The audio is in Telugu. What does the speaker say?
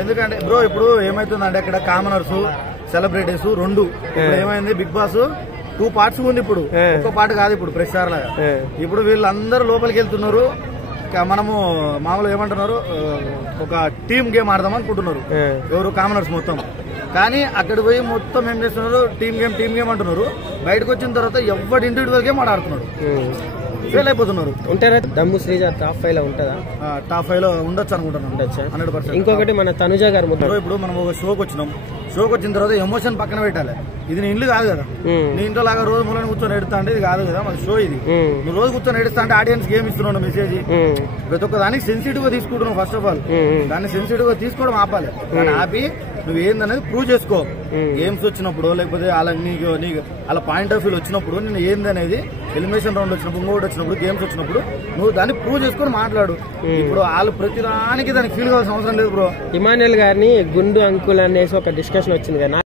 ఎందుకంటే బ్రో ఇప్పుడు ఏమైతుందంటే ఇక్కడ కామనర్స్ సెలబ్రిటీస్ రెండు ఏమైంది బిగ్ బాస్ 2 పార్ట్స్ ఉంది ఇప్పుడు ఒక పార్ట్ కాదు ఇప్పుడు ప్రెస్ స్టార్ లాగా ఇప్పుడు వీళ్ళందరూ లోపలికి వెళ్తున్నారు మనము మామూలుగా ఏమంటున్నారు ఒక టీమ్ గేమ్ ఆడదాం అనుకుంటున్నారు ఎవరు కామనర్స్ మొత్తం కానీ అక్కడ పోయి మొత్తం ఏం చేస్తున్నారు టీమ్ గేమ్ అంటున్నారు బయటకు వచ్చిన తర్వాత ఎవరి ఇండివిజువల్ గేమ్ ఆడుతున్నారు ఫెయిల్ అయిపోతున్నారు ఉంటారా దమ్ము శ్రీజ టాప్ 5 లో ఉంటుందా టాప్ 5 లో ఉండొచ్చు అనుకుంటున్నాను 100%. ఇంకొకటి మన తనుజ గారు ఇప్పుడు మనం ఒక షోకి వచ్చిన తర్వాత ఎమోషన్ పక్కన పెట్టాలి ఇది నీ ఇల్లు కాదు కదా నీ ఇంట్లో లాగా రోజు మూలని కూర్చొని ఎడుతా అంటే ఇది కాదు కదా మన షో ఇది నువ్వు రోజు కూర్చొని ఎడుస్తా అంటే ఆడియన్స్ గేమ్ ఇస్తున్నావు మెసేజ్ ప్రతి ఒక్క దానికి సెన్సిటివ్ గా తీసుకుంటున్నావు ఫస్ట్ ఆఫ్ ఆల్ దాన్ని సెన్సిటివ్ గా తీసుకోవడం ఆపాలి దాన్ని ఆపి నువ్వు ఏందనేది ప్రూవ్ చేసుకో గేమ్స్ వచ్చినప్పుడు లేకపోతే అలా పాయింట్ ఆఫ్ వ్యూ వచ్చినప్పుడు నేను ఏందనేది ఎలిమినేషన్ రౌండ్ వచ్చినప్పుడు ఇంకోటి వచ్చినప్పుడు గేమ్స్ వచ్చినప్పుడు నువ్వు దాన్ని ప్రూవ్ చేసుకొని మాట్లాడు ఇప్పుడు వాళ్ళు ప్రతి దానికి దానికి ఫీల్ కావాల్సిన అవసరం లేదు బ్రో ఇమానుయల్ గారిని గుండు అంకుల్ అనేసి ఒక డిస్కషన్ వచ్చింది కదా